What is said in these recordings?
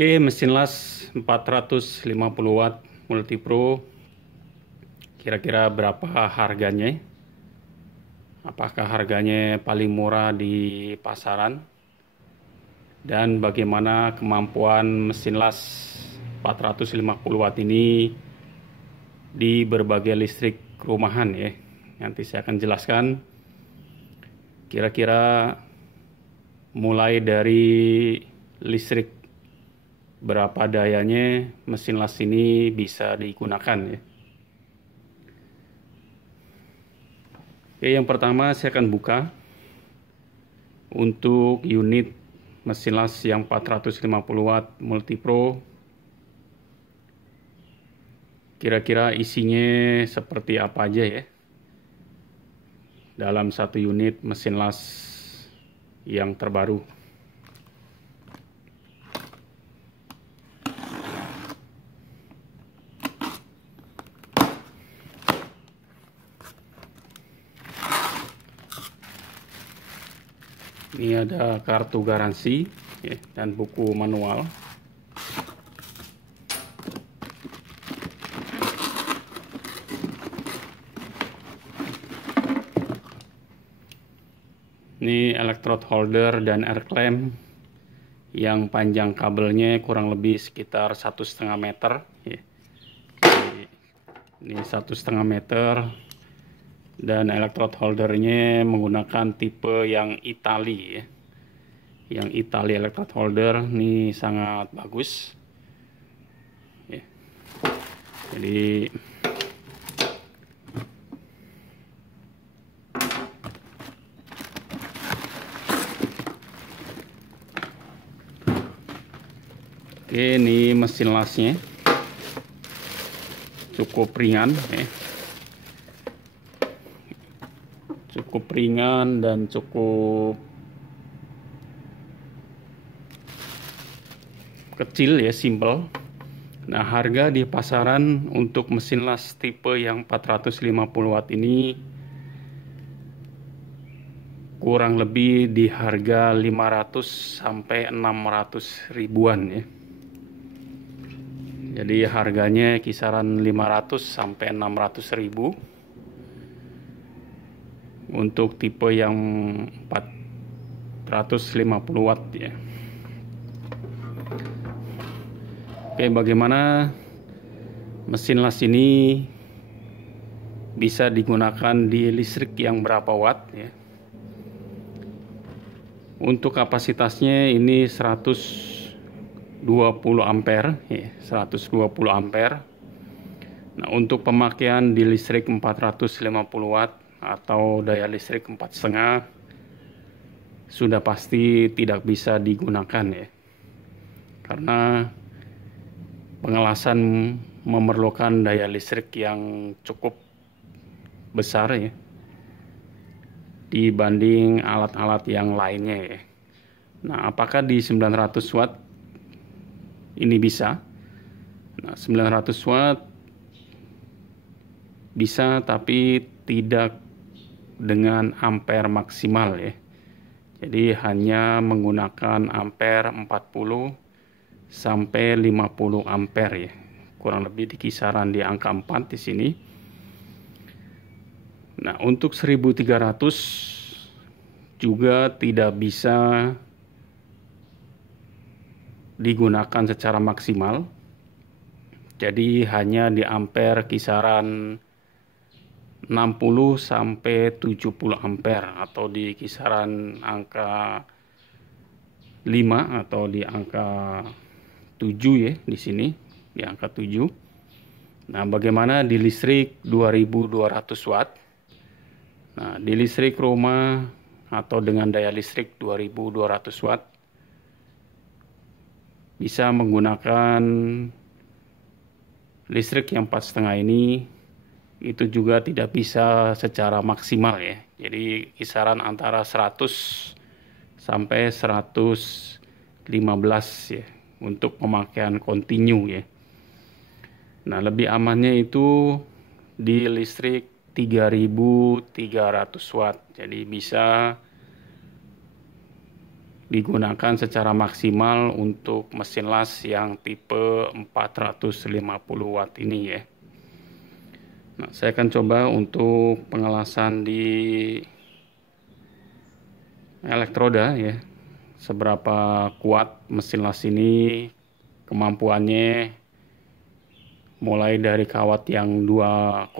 Oke, mesin las 450 watt multipro, kira-kira berapa harganya? Apakah harganya paling murah di pasaran? Dan bagaimana kemampuan mesin las 450 watt ini di berbagai listrik rumahan ya. Nanti saya akan jelaskan kira-kira mulai dari listrik berapa dayanya mesin las ini bisa digunakan ya. Oke, yang pertama saya akan buka untuk unit mesin las yang 450 watt multipro. Kira-kira isinya seperti apa aja ya dalam satu unit mesin las yang terbaru. Ini ada kartu garansi ya, dan buku manual. Ini electrode holder dan air clamp yang panjang kabelnya kurang lebih sekitar 1,5 meter ya. Ini 1,5 meter. Dan electrode holdernya menggunakan tipe yang Itali ya. Yang Itali electrode holder ini sangat bagus ya. Jadi oke, ini mesin lasnya cukup ringan ya. Cukup ringan dan cukup kecil ya, simple. Nah, harga di pasaran untuk mesin las tipe yang 450 watt ini kurang lebih di harga 500 sampai 600 ribuan ya. Jadi harganya kisaran 500 sampai 600 ribu untuk tipe yang 450 watt ya. Oke, bagaimana mesin las ini bisa digunakan di listrik yang berapa watt ya. Untuk kapasitasnya ini 120 ampere ya, 120 ampere. Nah, untuk pemakaian di listrik 450 watt atau daya listrik 4,5 sudah pasti tidak bisa digunakan ya, karena pengelasan memerlukan daya listrik yang cukup besar ya dibanding alat-alat yang lainnya ya. Nah, apakah di 900 watt ini bisa? Nah, 900 watt bisa, tapi tidak dengan ampere maksimal ya. Jadi hanya menggunakan ampere 40 sampai 50 ampere ya. Kurang lebih di kisaran di angka 4 di sini. Nah, untuk 1300 juga tidak bisa digunakan secara maksimal. Jadi hanya di ampere kisaran 60 sampai 70 ampere atau di kisaran angka 5 atau di angka 7 ya di sini, di angka 7. Nah, bagaimana di listrik 2200 watt? Nah, di listrik rumah atau dengan daya listrik 2200 watt bisa menggunakan listrik yang 4,5 ini. Itu juga tidak bisa secara maksimal ya. Jadi kisaran antara 100 sampai 115 ya untuk pemakaian kontinu ya. Nah, lebih amannya itu di listrik 3300 watt. Jadi bisa digunakan secara maksimal untuk mesin las yang tipe 450 watt ini ya. Nah, saya akan coba untuk pengelasan di elektroda ya, seberapa kuat mesin las ini, kemampuannya mulai dari kawat yang 2,6,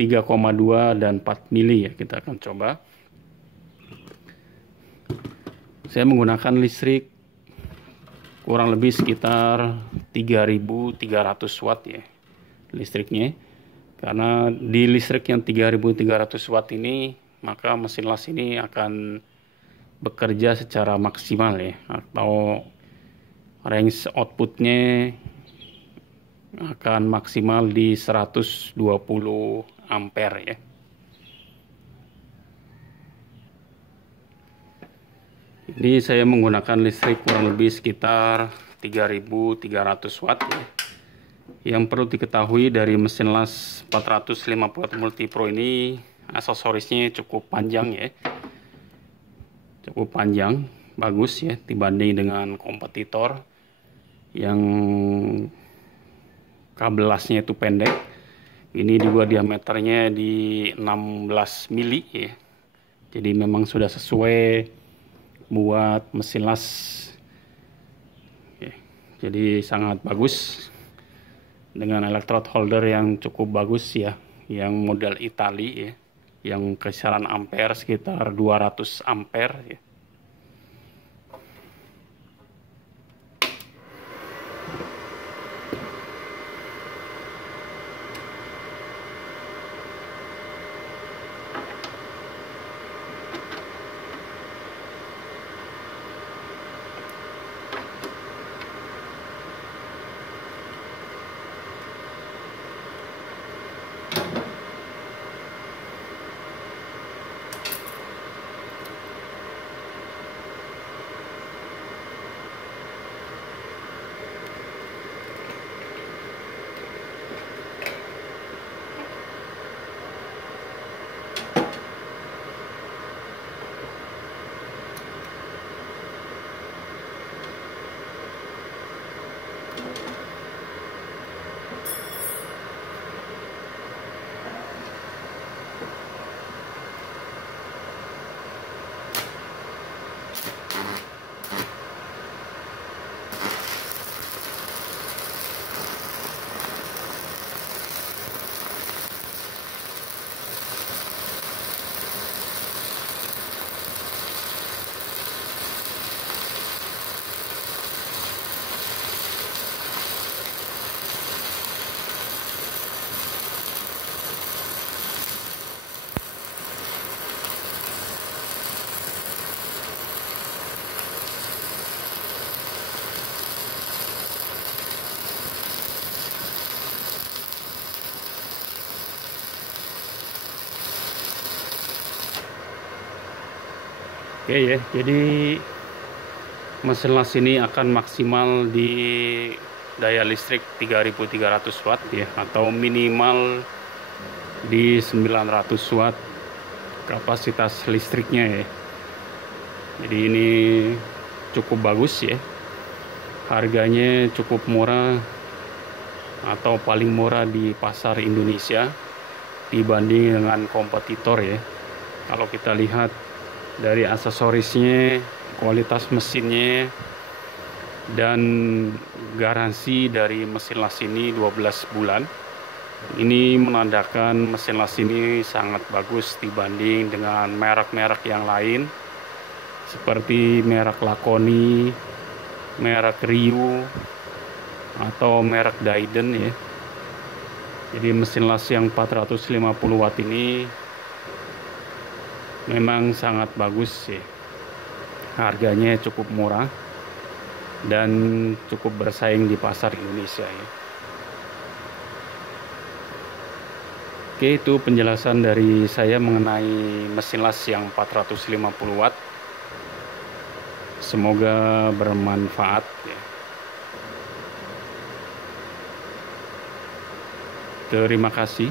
3,2 dan 4 mili ya. Kita akan coba. Saya menggunakan listrik kurang lebih sekitar 3.300 watt ya listriknya. Karena di listrik yang 3.300 watt ini, maka mesin las ini akan bekerja secara maksimal ya, atau range outputnya akan maksimal di 120 ampere ya. Ini saya menggunakan listrik kurang lebih sekitar 3.300 watt ya. Yang perlu diketahui dari mesin las 450 watt multipro ini, aksesorisnya cukup panjang ya. Cukup panjang, bagus ya dibanding dengan kompetitor yang kabel lasnya itu pendek. Ini juga diameternya di 16 mili ya. Jadi memang sudah sesuai buat mesin las. Oke, jadi sangat bagus dengan electrode holder yang cukup bagus ya, yang model Itali ya, yang kisaran ampere sekitar 200 ampere ya. Oke ya, jadi mesin las ini akan maksimal di daya listrik 3.300 watt ya, atau minimal di 900 watt kapasitas listriknya ya. Jadi ini cukup bagus ya, harganya cukup murah atau paling murah di pasar Indonesia dibanding dengan kompetitor ya. Kalau kita lihat dari aksesorisnya, kualitas mesinnya, dan garansi dari mesin las ini 12 bulan. Ini menandakan mesin las ini sangat bagus dibanding dengan merek-merek yang lain seperti merek Lakoni, merek Ryu, atau merek Daiden ya. Jadi mesin las yang 450 watt ini memang sangat bagus ya. Harganya cukup murah dan cukup bersaing di pasar Indonesia ya. Oke, itu penjelasan dari saya mengenai mesin las yang 450 watt. Semoga bermanfaat ya. Terima kasih.